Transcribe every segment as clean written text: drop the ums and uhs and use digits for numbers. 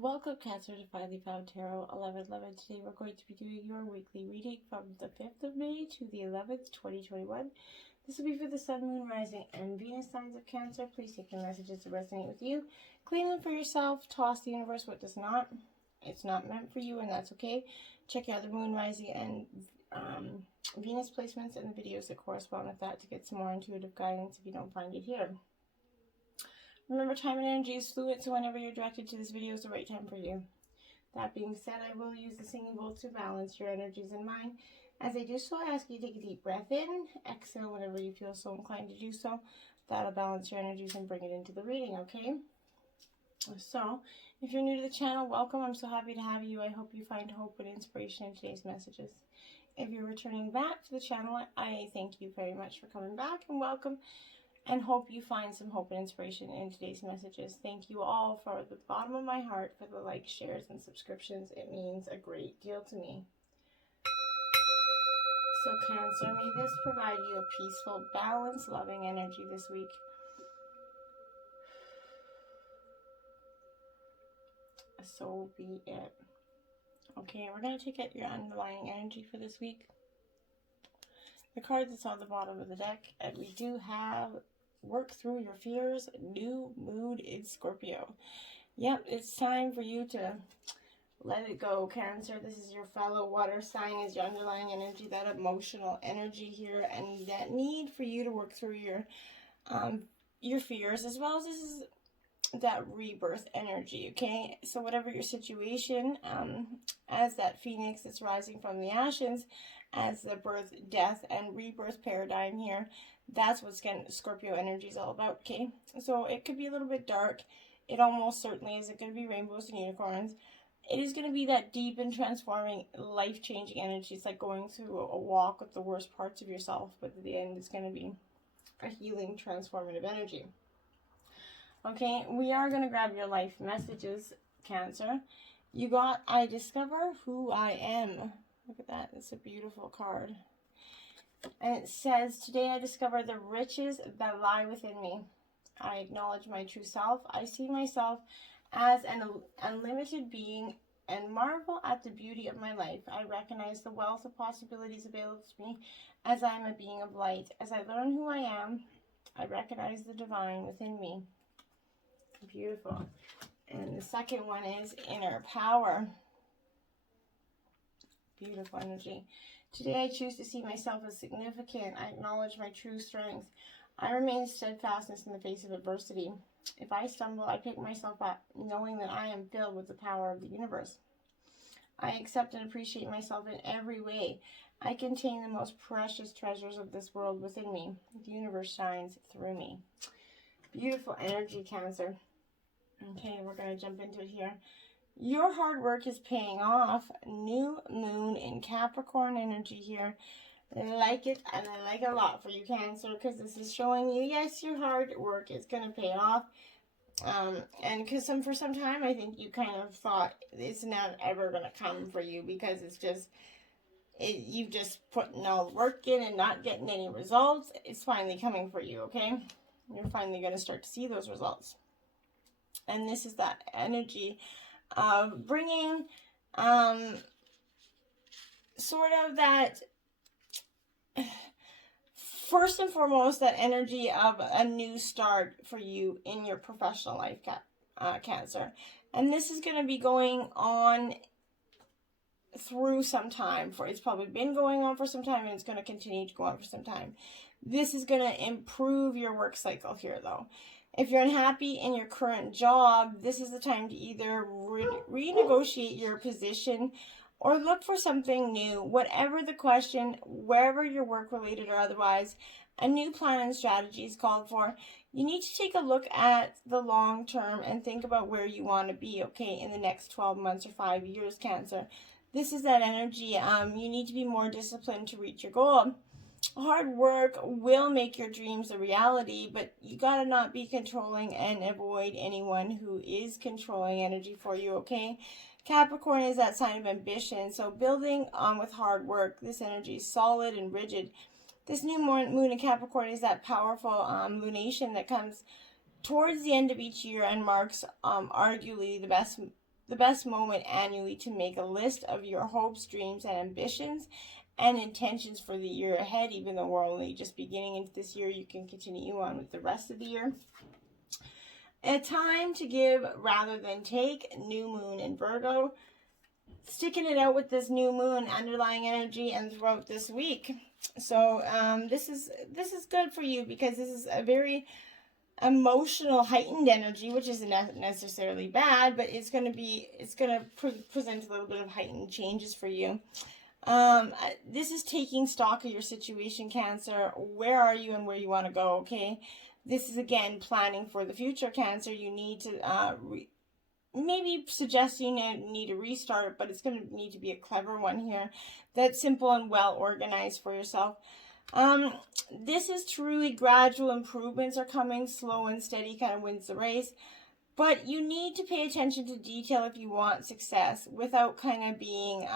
Welcome, Cancer, to Finally Found Tarot 1111. Today we're going to be doing your weekly reading from the 5th of May to the 11th, 2021. This will be for the Sun, Moon, Rising, and Venus signs of Cancer. Please take the messages that resonate with you. Claim them for yourself. Toss the universe what does not. It's not meant for you, and that's okay. Check out the Moon, Rising, and Venus placements and the videos that correspond with that to get some more intuitive guidance if you don't find it here. Remember, time and energy is fluid, so whenever you're directed to this video is the right time for you. That being said, I will use the singing bowl to balance your energies and mine. As I do so, I ask you to take a deep breath in, exhale whenever you feel so inclined to do so. That'll balance your energies and bring it into the reading, okay? So, if you're new to the channel, welcome. I'm so happy to have you. I hope you find hope and inspiration in today's messages. If you're returning back to the channel, I thank you very much for coming back and welcome. And hope you find some hope and inspiration in today's messages. Thank you all for the bottom of my heart for the likes, shares, and subscriptions. It means a great deal to me. So Cancer, may this provide you a peaceful, balanced, loving energy this week. So be it. Okay, we're going to take out your underlying energy for this week. The card that's on the bottom of the deck, and we do have work through your fears, new mood in Scorpio. Yep, it's time for you to let it go, Cancer. This is your fellow water sign, is your underlying energy, that emotional energy here, and that need for you to work through your fears, as well as this is that rebirth energy, okay? So whatever your situation, as that phoenix that's rising from the ashes, as the birth, death, and rebirth paradigm here, that's what Scorpio energy is all about, okay? So it could be a little bit dark. It almost certainly isn't going to be rainbows and unicorns. It is going to be that deep and transforming, life-changing energy. It's like going through a walk with the worst parts of yourself, but at the end it's going to be a healing, transformative energy. Okay, we are going to grab your life messages, Cancer. You got, I discover who I am. Look at that. It's a beautiful card. And it says, today I discover the riches that lie within me. I acknowledge my true self. I see myself as an unlimited being and marvel at the beauty of my life. I recognize the wealth of possibilities available to me as I am a being of light. As I learn who I am, I recognize the divine within me. Beautiful. And the second one is inner power. Beautiful energy. Today I choose to see myself as significant. I acknowledge my true strength. I remain steadfastness in the face of adversity. If I stumble, I pick myself up, knowing that I am filled with the power of the universe. I accept and appreciate myself in every way. I contain the most precious treasures of this world within me. The universe shines through me. Beautiful energy, Cancer. Okay, we're going to jump into it here. Your hard work is paying off. New moon in Capricorn energy here. I like it, and I like it a lot for you, Cancer, because this is showing you, yes, your hard work is going to pay off. And because for some time, I think you kind of thought it's not ever going to come for you, because it's just, you've just putting all the work in and not getting any results. It's finally coming for you, okay? You're finally going to start to see those results. And this is that energy of bringing sort of that, first and foremost, that energy of a new start for you in your professional life, Cancer. And this is going to be going on through some time. It's probably been going on for some time, and it's going to continue to go on for some time. This is going to improve your work cycle here, though. If you're unhappy in your current job, this is the time to either renegotiate your position or look for something new. Whatever the question, wherever you're work-related or otherwise, a new plan and strategy is called for. You need to take a look at the long term and think about where you want to be, okay, in the next 12 months or 5 years, Cancer. This is that energy. You need to be more disciplined to reach your goal. Hard work will make your dreams a reality, but you gotta not be controlling and avoid anyone who is controlling energy for you, okay? Capricorn is that sign of ambition, so building on with hard work. This energy is solid and rigid. This new moon in Capricorn is that powerful lunation that comes towards the end of each year and marks arguably the the best moment annually to make a list of your hopes, dreams, and ambitions and intentions for the year ahead. Even though we're only just beginning into this year, you can continue on with the rest of the year. A time to give rather than take, new moon in Virgo. Sticking it out with this new moon underlying energy and throughout this week. So this is good for you, because this is a very emotional, heightened energy, which isn't necessarily bad, but it's going to present a little bit of heightened changes for you. This is taking stock of your situation, Cancer. Where are you and where you want to go? Okay, this is again planning for the future, Cancer. You need to maybe suggest you need a restart, but it's going to need to be a clever one here that's simple and well organized for yourself. This is truly gradual improvements are coming. Slow and steady kind of wins the race, but you need to pay attention to detail if you want success without kind of being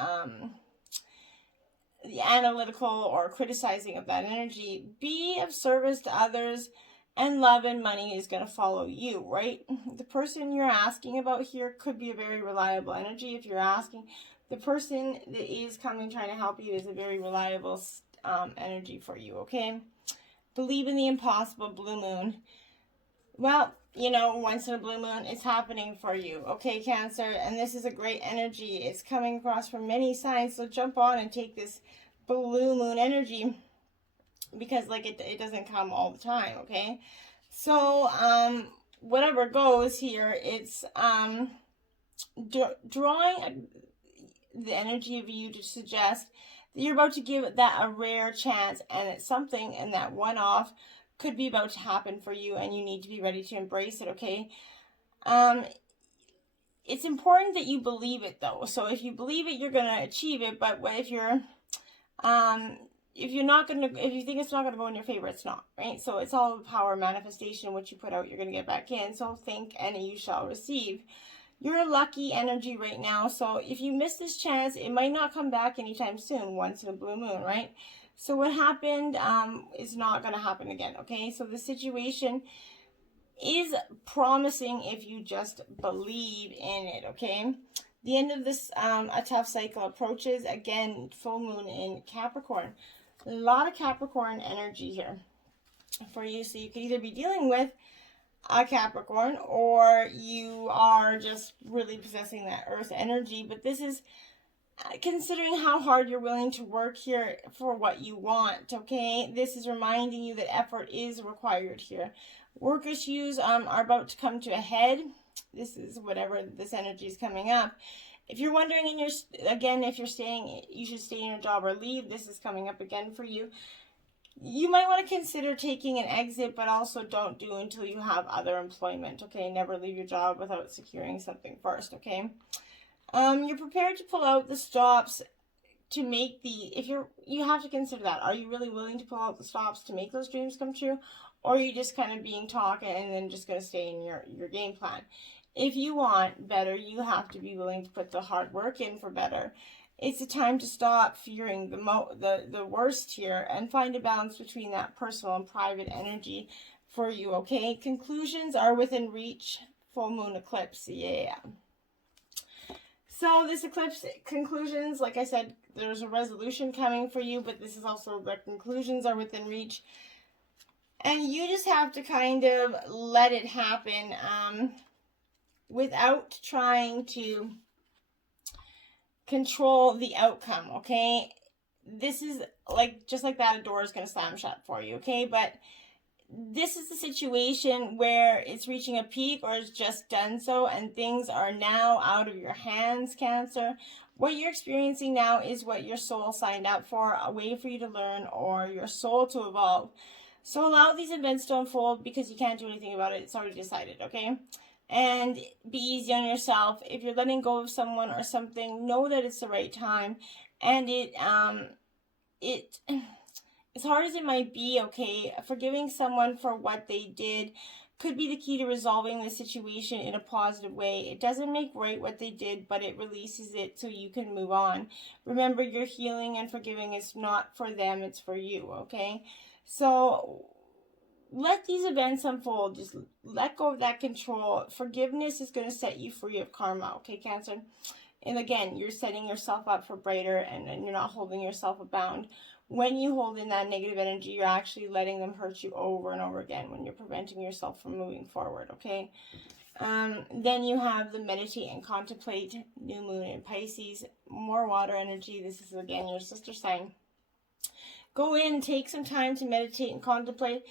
analytical or criticizing of that energy. Be of service to others, and love and money is going to follow you, right? The person you're asking about here could be a very reliable energy. If you're asking, the person that is coming trying to help you is a very reliable energy for you, okay? Believe in the impossible, blue moon. Well, you know, once in a blue moon, it's happening for you, okay, Cancer? And this is a great energy. It's coming across from many signs, so jump on and take this blue moon energy, because like it doesn't come all the time, okay? So whatever goes here, it's drawing the energy of you to suggest that you're about to give that a rare chance, and it's something, and that one-off could be about to happen for you, and you need to be ready to embrace it, okay? It's important that you believe it, though. So if you believe it, you're going to achieve it, but if you're if you think it's not going to go in your favor, it's not, right? So it's all power manifestation. What you put out, you're going to get back in. So think and you shall receive. You're a lucky energy right now. So if you miss this chance, it might not come back anytime soon, once in a blue moon, right? So what happened is not going to happen again, okay? So the situation is promising if you just believe in it, okay? The end of this, a tough cycle approaches. Again, full moon in Capricorn. A lot of Capricorn energy here for you. So you could either be dealing with a Capricorn, or you are just really possessing that earth energy. But this is considering how hard you're willing to work here for what you want, okay? This is reminding you that effort is required here. Work issues are about to come to a head. This is whatever this energy is coming up. If you're wondering, if you're staying, you should stay in your job or leave. This is coming up again for you. You might want to consider taking an exit, but also don't do until you have other employment, okay? Never leave your job without securing something first, okay? You're prepared to pull out the stops to make you have to consider that. Are you really willing to pull out the stops to make those dreams come true? Or are you just kind of being talking and then just going to stay in your game plan? If you want better, you have to be willing to put the hard work in for better. It's a time to stop fearing the worst here and find a balance between that personal and private energy for you, okay? Conclusions are within reach. Full moon eclipse, yeah. So this eclipse conclusions, like I said, there's a resolution coming for you, but this is also the conclusions are within reach. And you just have to kind of let it happen without trying to control the outcome, okay? This is just like that, a door is going to slam shut for you, okay? But this is the situation where it's reaching a peak or it's just done so, and things are now out of your hands, Cancer. What you're experiencing now is what your soul signed up for, a way for you to learn or your soul to evolve. So allow these events to unfold, because you can't do anything about it. It's already decided, okay? And be easy on yourself. If you're letting go of someone or something, know that it's the right time. And as hard as it might be, okay, forgiving someone for what they did could be the key to resolving the situation in a positive way. It doesn't make right what they did, but it releases it so you can move on. Remember, your healing and forgiving is not for them, it's for you, okay? So let these events unfold. Just let go of that control. Forgiveness is going to set you free of karma, okay, Cancer? And again, you're setting yourself up for brighter, and you're not holding yourself bound. When you hold in that negative energy, you're actually letting them hurt you over and over again when you're preventing yourself from moving forward, okay? Then you have the meditate and contemplate, new moon in Pisces, more water energy. This is, again, your sister sign. Go in, take some time to meditate and contemplate.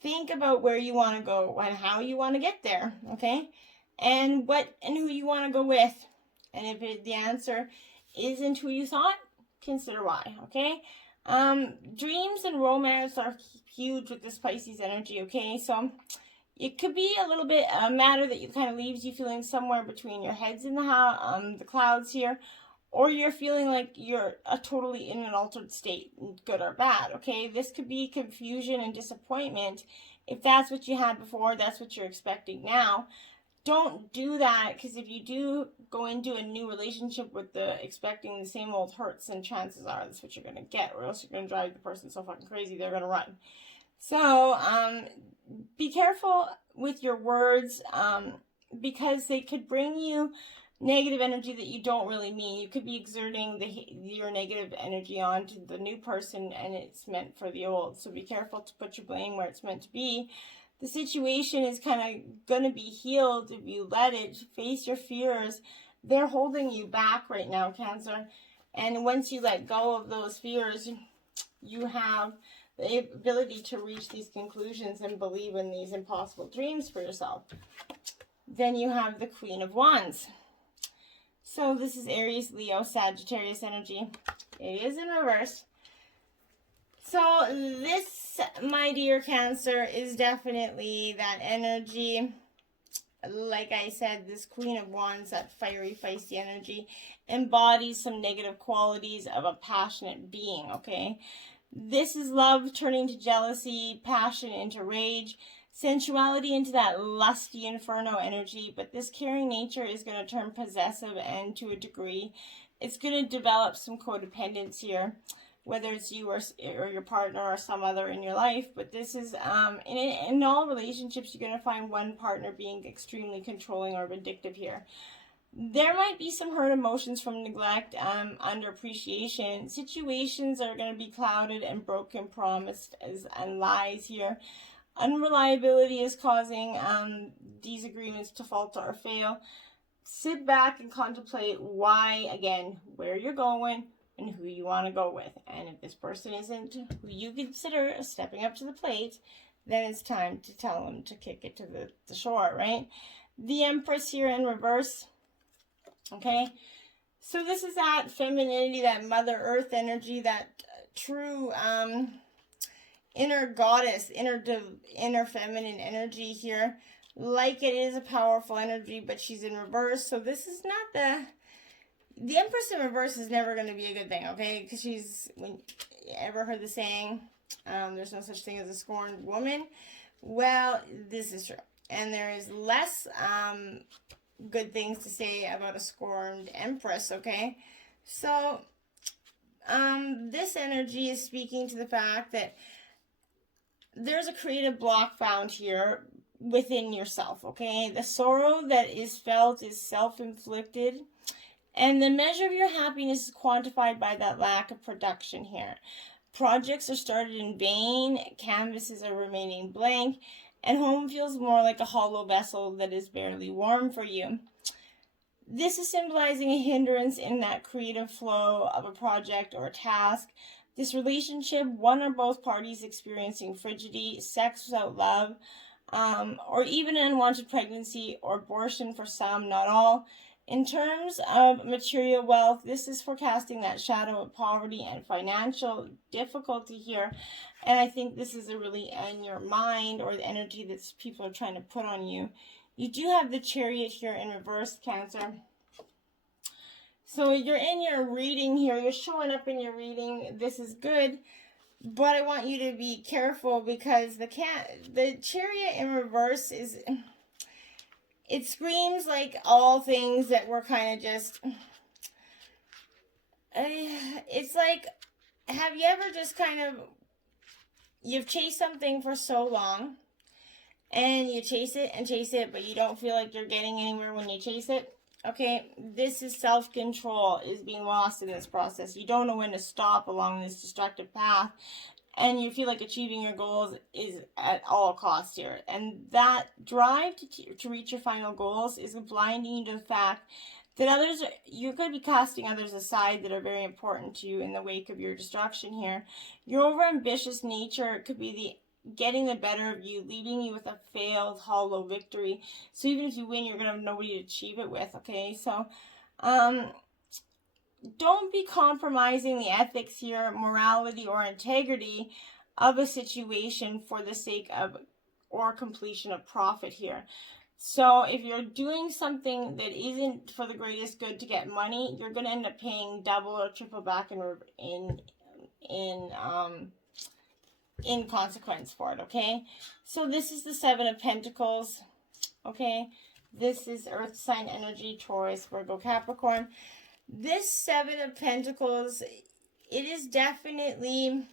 Think about where you want to go and how you want to get there, okay? And what and who you want to go with. And if the answer isn't who you thought, consider why, okay? Dreams and romance are huge with this Pisces energy, okay? So it could be a little bit a matter that you kind of leaves you feeling somewhere between your heads in the clouds here, or you're feeling like you're totally in an altered state, good or bad, okay? This could be confusion and disappointment. If that's what you had before, that's what you're expecting now. Don't do that, because if you do go into a new relationship with expecting the same old hurts, and chances are that's what you're going to get, or else you're going to drive the person so fucking crazy they're going to run. So be careful with your words, because they could bring you negative energy that you don't really mean. You could be exerting your negative energy onto the new person, and it's meant for the old. So be careful to put your blame where it's meant to be. The situation is kind of going to be healed if you let it. Face your fears. They're holding you back right now, Cancer. And once you let go of those fears, you have the ability to reach these conclusions and believe in these impossible dreams for yourself. Then you have the Queen of Wands. So this is Aries, Leo, Sagittarius energy. It is in reverse. So this, my dear Cancer, is definitely that energy. Like I said, this Queen of Wands, that fiery, feisty energy, embodies some negative qualities of a passionate being, okay? This is love turning to jealousy, passion into rage, sensuality into that lusty inferno energy, but this caring nature is going to turn possessive, and to a degree, it's going to develop some codependence here, whether it's you or your partner or some other in your life. But this is, in all relationships, you're going to find one partner being extremely controlling or vindictive here. There might be some hurt emotions from neglect, underappreciation. Situations are going to be clouded and broken promises and lies here. Unreliability is causing these agreements to falter or fail. Sit back and contemplate why, again, where you're going and who you want to go with. And if this person isn't who you consider stepping up to the plate, then it's time to tell them to kick it to the shore, right? The Empress here in reverse. Okay, so this is that femininity, that Mother Earth energy, that true inner goddess, inner feminine energy here. Like it is a powerful energy, but she's in reverse. So this is not the Empress in reverse is never going to be a good thing, okay? Because when you ever heard the saying, there's no such thing as a scorned woman? Well, this is true. And there is less good things to say about a scorned Empress, okay? So this energy is speaking to the fact that there's a creative block found here within yourself, okay? The sorrow that is felt is self-inflicted, and the measure of your happiness is quantified by that lack of production here. Projects are started in vain, canvases are remaining blank, and home feels more like a hollow vessel that is barely warm for you. This is symbolizing a hindrance in that creative flow of a project or a task. This relationship, one or both parties experiencing frigidity, sex without love, or even an unwanted pregnancy or abortion for some, not all. In terms of material wealth, this is forecasting that shadow of poverty and financial difficulty here. And I think this is really in your mind, or the energy that people are trying to put on you. You do have the Chariot here in reverse, Cancer. So you're in your reading here. You're showing up in your reading. This is good. But I want you to be careful, because the Chariot in reverse is... It screams like all things that were kind of just... It's like, have you ever just kind of... You've chased something for so long, and you chase it, but you don't feel like you're getting anywhere when you chase it. Okay, this is self-control is being lost in this process. You don't know when to stop along this destructive path, and you feel like achieving your goals is at all costs here. And that drive to reach your final goals is blinding you to the fact that you're going to be casting others aside that are very important to you in the wake of your destruction here. Your overambitious nature could be the getting the better of you, leaving you with a failed, hollow victory. So even if you win, you're going to have nobody to achieve it with, okay? So, don't be compromising the ethics here, morality, or integrity of a situation for the sake of or completion of profit here. So if you're doing something that isn't for the greatest good to get money, you're going to end up paying double or triple back in consequence for it, okay? So this is the Seven of Pentacles, okay? This is Earth sign energy, Taurus, Virgo, Capricorn. This Seven of Pentacles, it is definitely,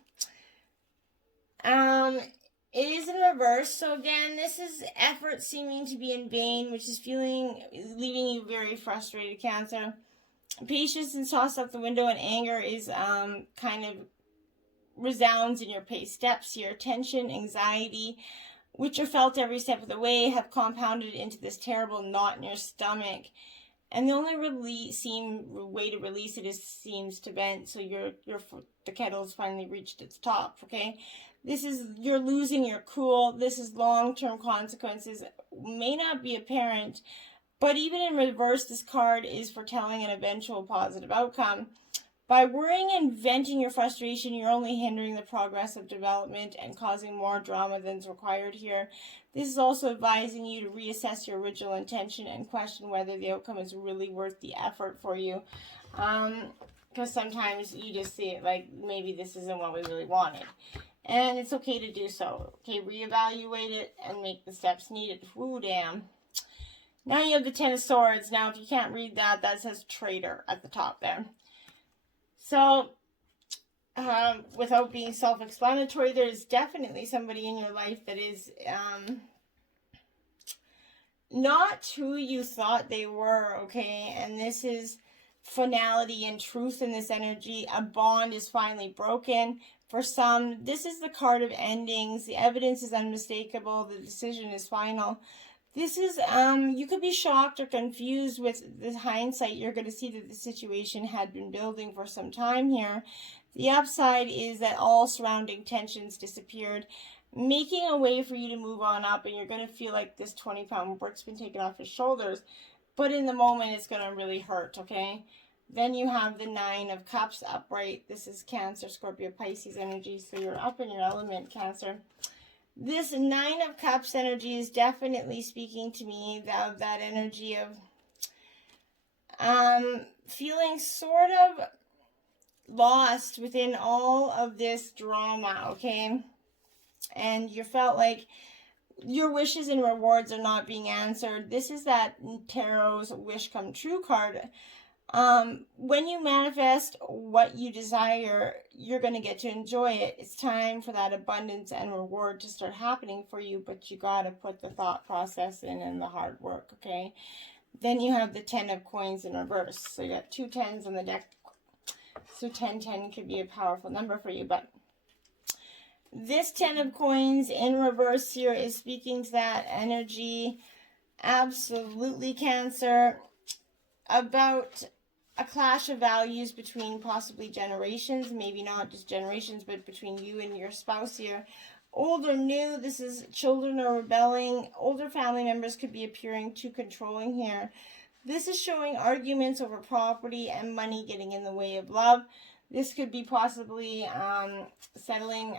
it is in reverse. So again, this is effort seeming to be in vain, which is leaving you very frustrated, Cancer. Patience is tossed out the window, and anger is kind of resounds in your pace steps here. Tension, anxiety, which are felt every step of the way, have compounded into this terrible knot in your stomach. And the only way to release it seems to vent. So the kettle's finally reached its top. Okay, you're losing your cool. This is long-term consequences. May not be apparent, but even in reverse, this card is foretelling an eventual positive outcome. By worrying and venting your frustration, you're only hindering the progress of development and causing more drama than is required here. This is also advising you to reassess your original intention and question whether the outcome is really worth the effort for you. Because sometimes you just see it like, maybe this isn't what we really wanted. And it's okay to do so. Okay, reevaluate it and make the steps needed. Ooh, damn. Now you have the Ten of Swords. Now, if you can't read that, that says traitor at the top there. So, without being self-explanatory, there's definitely somebody in your life that is not who you thought they were, okay? And this is finality and truth in this energy. A bond is finally broken. For some, this is the card of endings. The evidence is unmistakable. The decision is final. This is, you could be shocked or confused with the hindsight. You're going to see that the situation had been building for some time here. The upside is that all surrounding tensions disappeared, making a way for you to move on up, and you're going to feel like this 20-pound brick's been taken off your shoulders. But in the moment, it's going to really hurt, okay? Then you have the Nine of Cups upright. This is Cancer, Scorpio, Pisces energy, so you're up in your element, Cancer. This Nine of Cups energy is definitely speaking to me of that energy of feeling sort of lost within all of this drama, okay? And you felt like your wishes and rewards are not being answered. This is that Tarot's Wish Come True card. When you manifest what you desire, you're going to get to enjoy it. It's time for that abundance and reward to start happening for you, but you got to put the thought process in and the hard work, okay? Then you have the 10 of coins in reverse. So you got two 10s on the deck. So 10 could be a powerful number for you, but this 10 of coins in reverse here is speaking to that energy. Absolutely, Cancer. About a clash of values between possibly generations, maybe not just generations, but between you and your spouse here. Old or new, this is children are rebelling. Older family members could be appearing too controlling here. This is showing arguments over property and money getting in the way of love. This could be possibly settling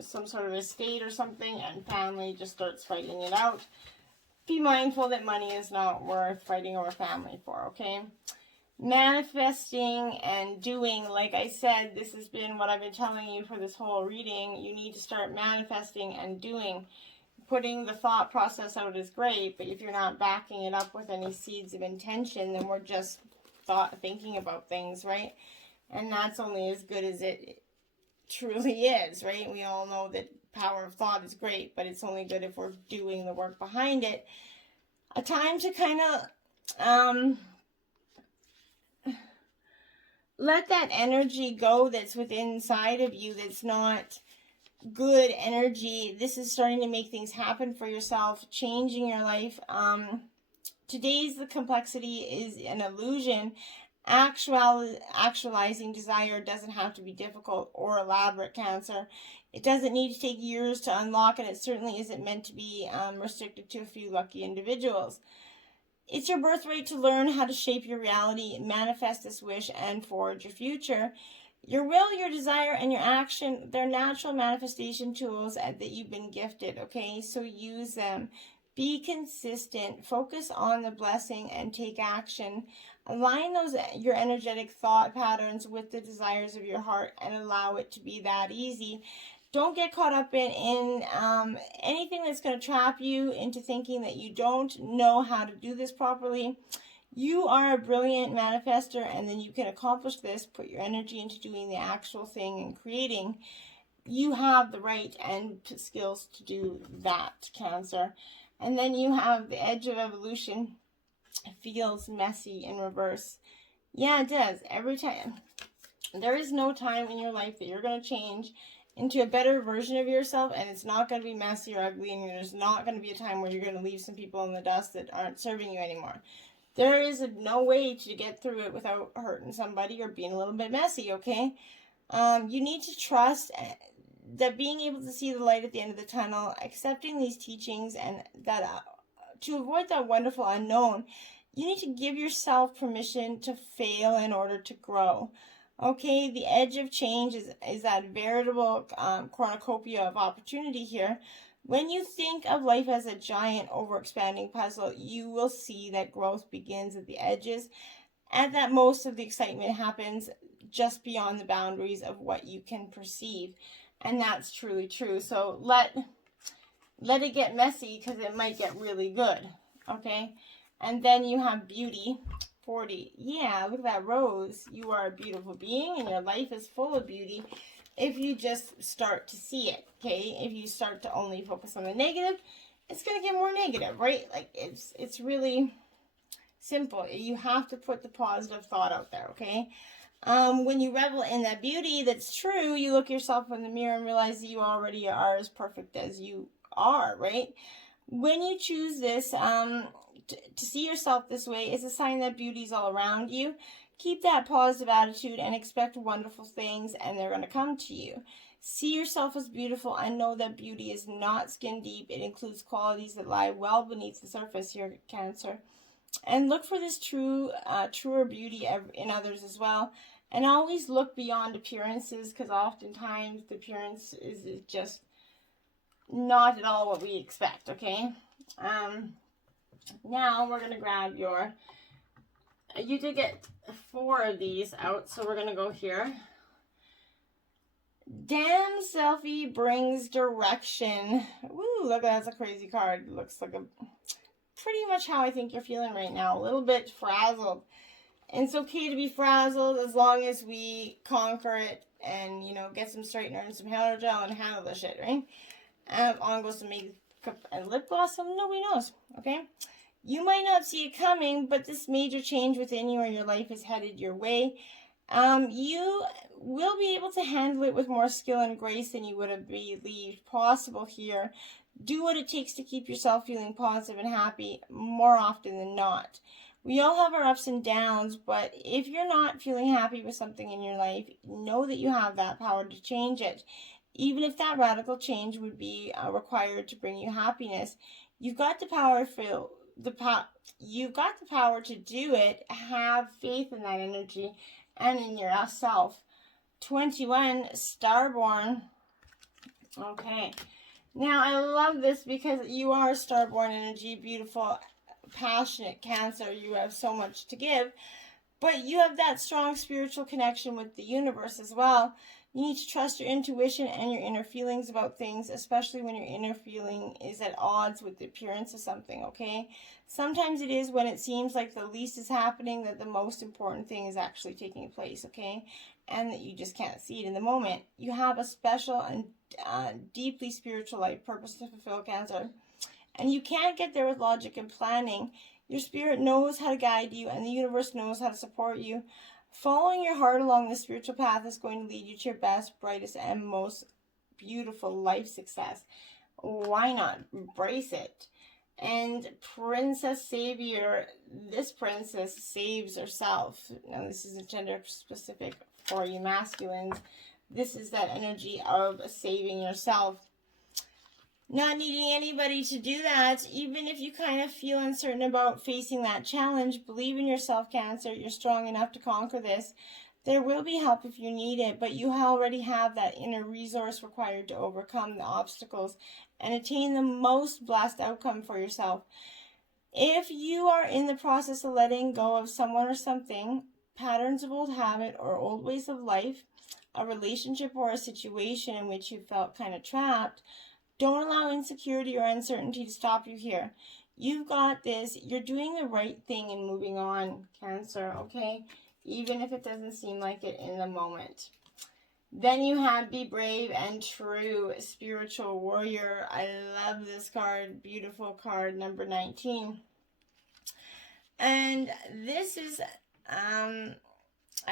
some sort of estate or something, and family just starts fighting it out. Be mindful that money is not worth fighting over family for, okay? Manifesting and doing, like I said, this has been what I've been telling you for this whole reading. You need to start manifesting and doing. Putting the thought process out is great, but if you're not backing it up with any seeds of intention, then we're just thinking about things, right? And that's only as good as it truly is, right? We all know that power of thought is great, but it's only good if we're doing the work behind it. A time to kind of let that energy go that's within inside of you that's not good energy. This is starting to make things happen for yourself, changing your life. Today's the complexity is an illusion. Actualizing desire doesn't have to be difficult or elaborate, Cancer. It doesn't need to take years to unlock, and it certainly isn't meant to be restricted to a few lucky individuals. It's your birthright to learn how to shape your reality, manifest this wish, and forge your future. Your will, your desire, and your action, they're natural manifestation tools that you've been gifted, okay? So use them. Be consistent. Focus on the blessing and take action. Align your energetic thought patterns with the desires of your heart and allow it to be that easy. Don't get caught up in anything that's going to trap you into thinking that you don't know how to do this properly. You are a brilliant manifester, and then you can accomplish this. Put your energy into doing the actual thing and creating. You have the right and skills to do that, Cancer. And then you have the edge of evolution. It feels messy in reverse. Yeah, it does. Every time. There is no time in your life that you're going to change into a better version of yourself, and it's not going to be messy or ugly, and there's not going to be a time where you're going to leave some people in the dust that aren't serving you anymore. There is no way to get through it without hurting somebody or being a little bit messy, okay? You need to trust that being able to see the light at the end of the tunnel, accepting these teachings, and that to avoid that wonderful unknown, you need to give yourself permission to fail in order to grow. Okay, the edge of change is that veritable cornucopia of opportunity here. When you think of life as a giant overexpanding puzzle, you will see that growth begins at the edges and that most of the excitement happens just beyond the boundaries of what you can perceive. And that's truly true. So let it get messy, because it might get really good. Okay, and then you have beauty. 40. Yeah, look at that rose. You are a beautiful being, and your life is full of beauty if you just start to see it, okay? If you start to only focus on the negative, it's going to get more negative, right? Like, it's really simple. You have to put the positive thought out there, okay? When you revel in that beauty that's true, you look yourself in the mirror and realize that you already are as perfect as you are, right? When you choose this, to see yourself this way, is a sign that beauty is all around you. Keep that positive attitude and expect wonderful things, and they're going to come to you. See yourself as beautiful and know that beauty is not skin deep. It includes qualities that lie well beneath the surface here, Cancer. And look for this truer beauty in others as well. And always look beyond appearances, because oftentimes the appearance is just not at all what we expect, okay? Now we're going to grab you did get 4 of these out, so we're going to go here. Damn selfie brings direction. Woo, look, that's a crazy card. It looks like pretty much how I think you're feeling right now. A little bit frazzled. And it's okay to be frazzled as long as we conquer it and, get some straightener and some hair gel and handle the shit, right? On goes some makeup and lip gloss, so nobody knows, okay? You might not see it coming, but this major change within you or your life is headed your way. You will be able to handle it with more skill and grace than you would have believed possible here. Do what it takes to keep yourself feeling positive and happy more often than not. We all have our ups and downs, but if you're not feeling happy with something in your life, know that you have that power to change it. Even if that radical change would be required to bring you happiness, you've got the power to do it. Have faith in that energy and in yourself. 21, Starborn. Okay. Now, I love this because you are Starborn energy, beautiful, passionate Cancer. You have so much to give, but you have that strong spiritual connection with the universe as well. You need to trust your intuition and your inner feelings about things, especially when your inner feeling is at odds with the appearance of something, okay? Sometimes it is when it seems like the least is happening that the most important thing is actually taking place, okay? And that you just can't see it in the moment. You have a special and deeply spiritual life purpose to fulfill, Cancer. And you can't get there with logic and planning. Your spirit knows how to guide you, and the universe knows how to support you. Following your heart along the spiritual path is going to lead you to your best, brightest, and most beautiful life success. Why not embrace it? And Princess Savior, this princess saves herself. Now, this isn't gender specific for you masculines. This is that energy of saving yourself. Not needing anybody to do that, even if you kind of feel uncertain about facing that challenge. Believe in yourself, Cancer. You're strong enough to conquer this. There will be help if you need it, but you already have that inner resource required to overcome the obstacles and attain the most blessed outcome for yourself. If you are in the process of letting go of someone or something, patterns of old habit or old ways of life, a relationship or a situation in which you felt kind of trapped, don't allow insecurity or uncertainty to stop you here. You've got this. You're doing the right thing and moving on, Cancer, okay? Even if it doesn't seem like it in the moment. Then you have Be Brave and True, Spiritual Warrior. I love this card. Beautiful card, number 19. And this is, I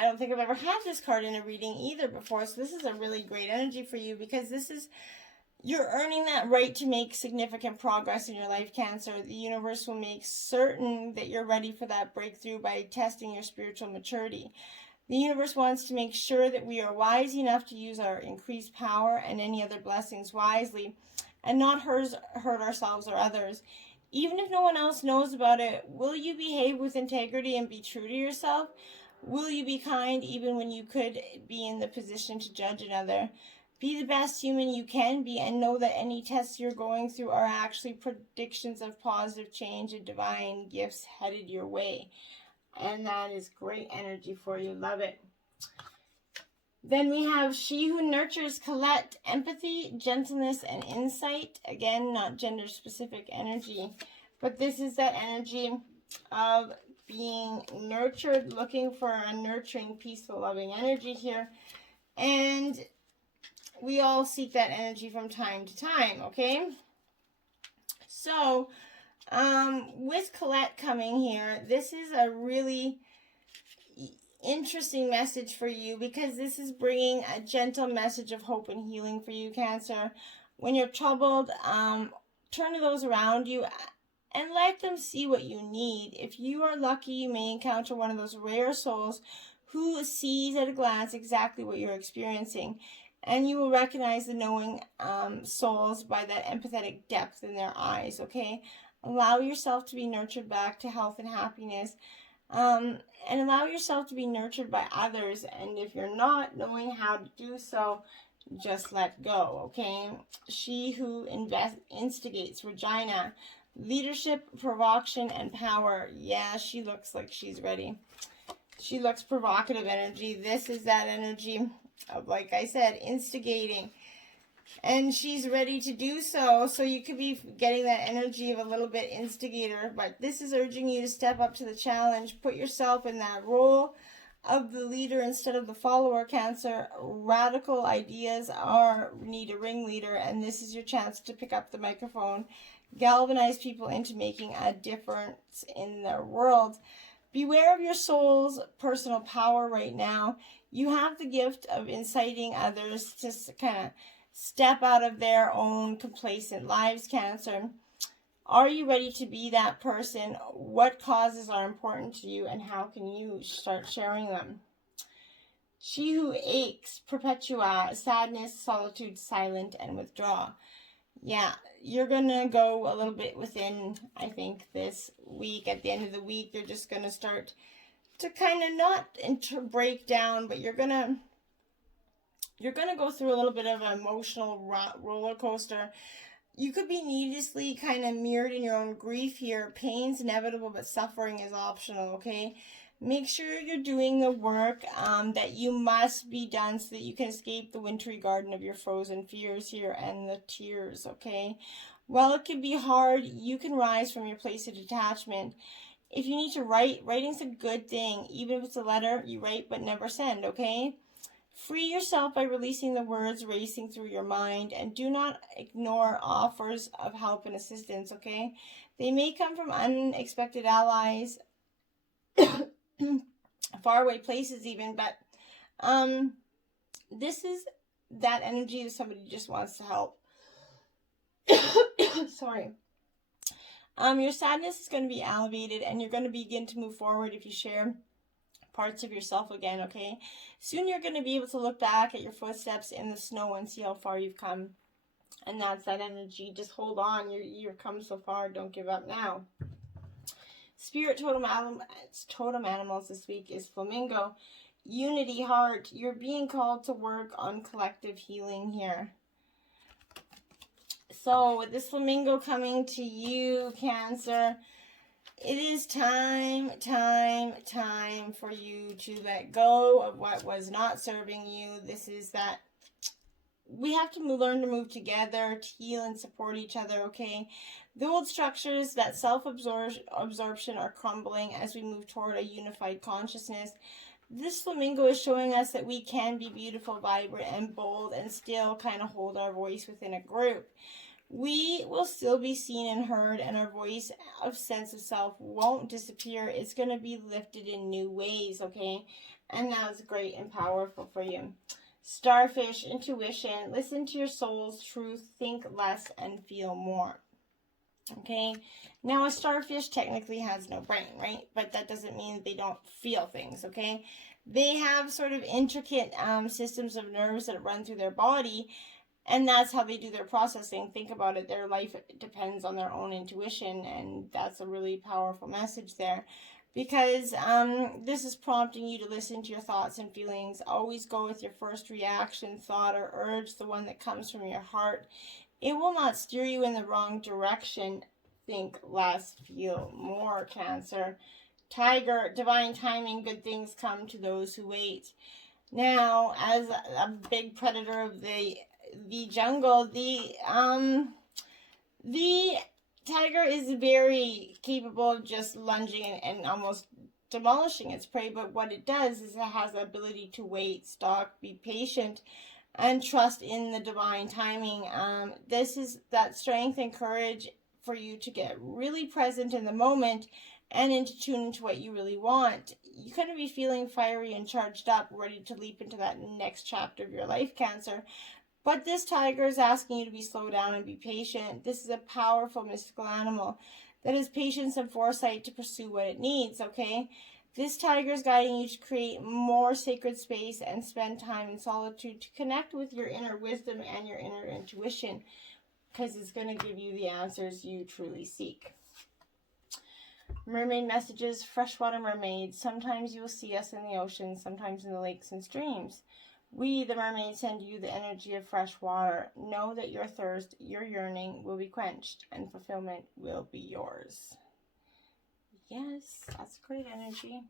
don't think I've ever had this card in a reading either before. So this is a really great energy for you, because this is, you're earning that right to make significant progress in your life, Cancer. The universe will make certain that you're ready for that breakthrough by testing your spiritual maturity. The universe wants to make sure that we are wise enough to use our increased power and any other blessings wisely and not hurt ourselves or others. Even if no one else knows about it, will you behave with integrity and be true to yourself? Will you be kind even when you could be in the position to judge another? Be the best human you can be, and know that any tests you're going through are actually predictions of positive change and divine gifts headed your way. And that is great energy for you. Love it. Then we have She Who Nurtures, Colette, empathy, gentleness, and insight. Again, not gender-specific energy, but this is that energy of being nurtured, looking for a nurturing, peaceful, loving energy here. And we all seek that energy from time to time, okay? So, with Colette coming here, this is a really interesting message for you, because this is bringing a gentle message of hope and healing for you, Cancer. When you're troubled, turn to those around you and let them see what you need. If you are lucky, you may encounter one of those rare souls who sees at a glance exactly what you're experiencing. And you will recognize the knowing souls by that empathetic depth in their eyes, okay? Allow yourself to be nurtured back to health and happiness. And allow yourself to be nurtured by others. And if you're not knowing how to do so, just let go, okay? She Who Instigates, Regina. Leadership, provocation, and power. Yeah, she looks like she's ready. She looks provocative energy. This is that energy of, like I said, instigating. And she's ready to do so. So you could be getting that energy of a little bit instigator. But this is urging you to step up to the challenge. Put yourself in that role of the leader instead of the follower, Cancer. Radical ideas need a ringleader. And this is your chance to pick up the microphone. Galvanize people into making a difference in their world. Beware of your soul's personal power right now. You have the gift of inciting others to kind of step out of their own complacent lives, Cancer. Are you ready to be that person? What causes are important to you, and how can you start sharing them? She Who Aches, Perpetua, Sadness, Solitude, Silent, and Withdraw. Yeah, you're going to go a little bit within, I think, this week. At the end of the week, you're just going to start to kind of not break down, but you're going to go through a little bit of an emotional roller coaster. You could be needlessly kind of mirrored in your own grief here. Pain's inevitable, but suffering is optional, okay? Make sure you're doing the work that you must be done so that you can escape the wintry garden of your frozen fears here and the tears, okay? While it can be hard, you can rise from your place of detachment. If you need to write, writing's a good thing. Even if it's a letter, you write but never send, okay? Free yourself by releasing the words racing through your mind, and do not ignore offers of help and assistance, okay? They may come from unexpected allies, faraway places even, but this is that energy that somebody just wants to help. Sorry. Your sadness is going to be elevated, and you're going to begin to move forward if you share parts of yourself again, okay? Soon you're going to be able to look back at your footsteps in the snow and see how far you've come. And that's that energy. Just hold on. You've come so far. Don't give up now. Spirit totem animals this week is flamingo. Unity heart. You're being called to work on collective healing here. So with this flamingo coming to you, Cancer, it is time for you to let go of what was not serving you. This is that we have to learn to move together, to heal and support each other, okay? The old structures, that self-absorption are crumbling as we move toward a unified consciousness. This flamingo is showing us that we can be beautiful, vibrant, and bold and still kind of hold our voice within a group. We will still be seen and heard, and our voice of sense of self won't disappear. It's going to be lifted in new ways, okay? And that's great and powerful for you. Starfish, intuition, listen to your soul's truth, think less and feel more. Okay? Now, a starfish technically has no brain, right? But that doesn't mean that they don't feel things, okay? They have sort of intricate systems of nerves that run through their body, and that's how they do their processing. Think about it. Their life depends on their own intuition, and that's a really powerful message there. Because this is prompting you to listen to your thoughts and feelings. Always go with your first reaction, thought, or urge, the one that comes from your heart. It will not steer you in the wrong direction. Think less, feel more, Cancer. Tiger, divine timing, good things come to those who wait. Now, as a big predator of the jungle, the tiger is very capable of just lunging and almost demolishing its prey, but what it does is it has the ability to wait, stalk, be patient, and trust in the divine timing. This is that strength and courage for you to get really present in the moment and into tune into what you really want. You're going to be feeling fiery and charged up, ready to leap into that next chapter of your life, Cancer. But this tiger is asking you to be slow down and be patient. This is a powerful mystical animal that has patience and foresight to pursue what it needs, okay? This tiger is guiding you to create more sacred space and spend time in solitude to connect with your inner wisdom and your inner intuition, because it's going to give you the answers you truly seek. Mermaid messages, freshwater mermaids. Sometimes you will see us in the ocean, sometimes in the lakes and streams. We, the mermaids, send you the energy of fresh water. Know that your thirst, your yearning will be quenched, and fulfillment will be yours. Yes, that's great energy.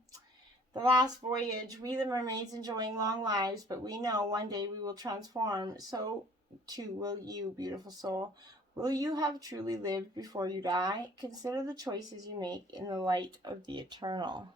The last voyage. We, the mermaids, enjoying long lives, but we know one day we will transform. So, too, will you, beautiful soul. Will you have truly lived before you die? Consider the choices you make in the light of the eternal.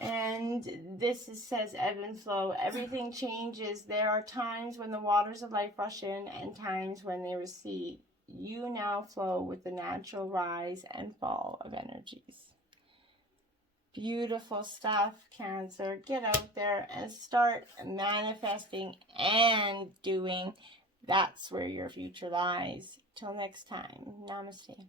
And this says ebb and flow. Everything changes. There are times when the waters of life rush in and times when they recede. You now flow with the natural rise and fall of energies. Beautiful stuff, Cancer. Get out there and start manifesting and doing. That's where your future lies. Till next time. Namaste.